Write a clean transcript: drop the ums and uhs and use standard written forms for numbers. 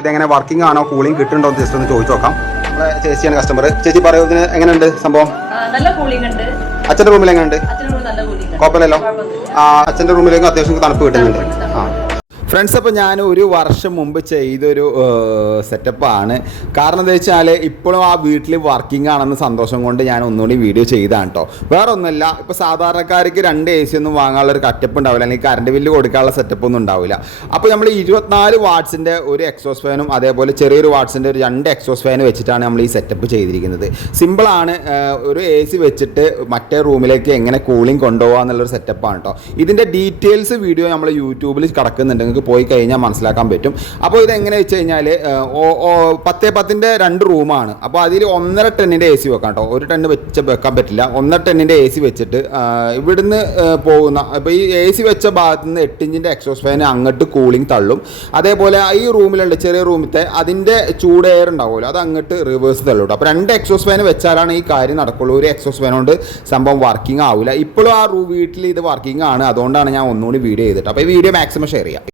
ഇതെങ്ങനെ വർക്കിംഗ് ആണോ കൂളിംഗ് കിട്ടുന്നുണ്ടോ എന്ന് ജസ്റ്റ് ഒന്ന് ചോദിച്ചു നോക്കാം. നമ്മളെ ചേച്ചിയാണ് കസ്റ്റമർ. ചേച്ചി പറയൂ, ഇതിന് എങ്ങനെയുണ്ട് സംഭവം? നല്ല കൂളിംഗ് ഉണ്ട്. അച്ഛന്റെ റൂമിൽ എങ്ങനെയുണ്ട്? കുഴപ്പമില്ലല്ലോ. അച്ഛന്റെ റൂമിലേക്ക് അത്യാവശ്യം തണുപ്പ് കിട്ടുന്നുണ്ട്. ഫ്രണ്ട്സ്, അപ്പോൾ ഞാൻ ഒരു വർഷം മുമ്പ് ചെയ്തൊരു സെറ്റപ്പാണ്. കാരണം എന്താ വെച്ചാൽ ഇപ്പോഴും ആ വീട്ടിൽ വർക്കിംഗ് ആണെന്ന് സന്തോഷം കൊണ്ട് ഞാൻ ഒന്നുകൂടി വീഡിയോ ചെയ്താണ് കേട്ടോ. വേറെ ഒന്നുമില്ല, ഇപ്പോൾ സാധാരണക്കാർക്ക് 2 AC ഒന്നും വാങ്ങാനുള്ള ഒരു കറ്റപ്പ് ഉണ്ടാവില്ല, അല്ലെങ്കിൽ കറണ്ട് ബില്ല് കൊടുക്കാനുള്ള സെറ്റപ്പ് ഒന്നും ഉണ്ടാവില്ല. അപ്പോൾ നമ്മൾ 24 വാട്ട്സിൻ്റെ ഒരു എക്സോസ് ഫാനും അതേപോലെ ചെറിയൊരു വാട്ട്സിൻ്റെ ഒരു 2 എക്സോസ് ഫാനും വെച്ചിട്ടാണ് നമ്മൾ ഈ സെറ്റപ്പ് ചെയ്തിരിക്കുന്നത്. സിമ്പിളാണ്. ഒരു AC വെച്ചിട്ട് മറ്റേ റൂമിലേക്ക് എങ്ങനെ കൂളിംഗ് കൊണ്ടുപോകുക എന്നുള്ളൊരു സെറ്റപ്പാണ് കേട്ടോ. ഇതിൻ്റെ ഡീറ്റെയിൽസ് വീഡിയോ നമ്മൾ യൂട്യൂബിൽ കിടക്കുന്നുണ്ട്, പോയി കഴിഞ്ഞാൽ മനസ്സിലാക്കാൻ പറ്റും. അപ്പോൾ ഇതെങ്ങനെ വെച്ച് കഴിഞ്ഞാൽ 10x10 2 റൂമാണ്. അപ്പോൾ അതിൽ 1.5 ടണ്ണിൻ്റെ AC വെക്കാം കേട്ടോ. 1 ടണ്ണ് വെക്കാൻ പറ്റില്ല. 1.5 ടണ്ണിൻ്റെ AC വെച്ചിട്ട് ഇവിടുന്ന് പോകുന്ന ഇപ്പോൾ ഈ AC വെച്ച ഭാഗത്തു നിന്ന് 8 ഇഞ്ചിൻ്റെ എക്സോസ് ഫാൻ അങ്ങോട്ട് കൂളിംഗ് തള്ളും. അതേപോലെ ഈ റൂമിലുള്ള ചെറിയ റൂമിലത്തെ അതിൻ്റെ ചൂട് എയർ ഉണ്ടാവുമല്ലോ, അത് അങ്ങോട്ട് റിവേഴ്സ് തള്ളും കേട്ടോ. അപ്പോൾ 2 എക്സോസ് ഫാൻ വെച്ചാലാണ് ഈ കാര്യം നടക്കുള്ളൂ. ഒരു എക്സോസ് ഫാൻ കൊണ്ട് സംഭവം വർക്കിംഗ് ആവില്ല. ഇപ്പോഴും ആ വീട്ടിൽ ഇത് വർക്കിംഗ് ആണ്, അതുകൊണ്ടാണ് ഞാൻ ഒന്നുകൂടി വീഡിയോ ചെയ്തിട്ട്. അപ്പോൾ ഈ വീഡിയോ മാക്സിമം ഷെയർ ചെയ്യാം.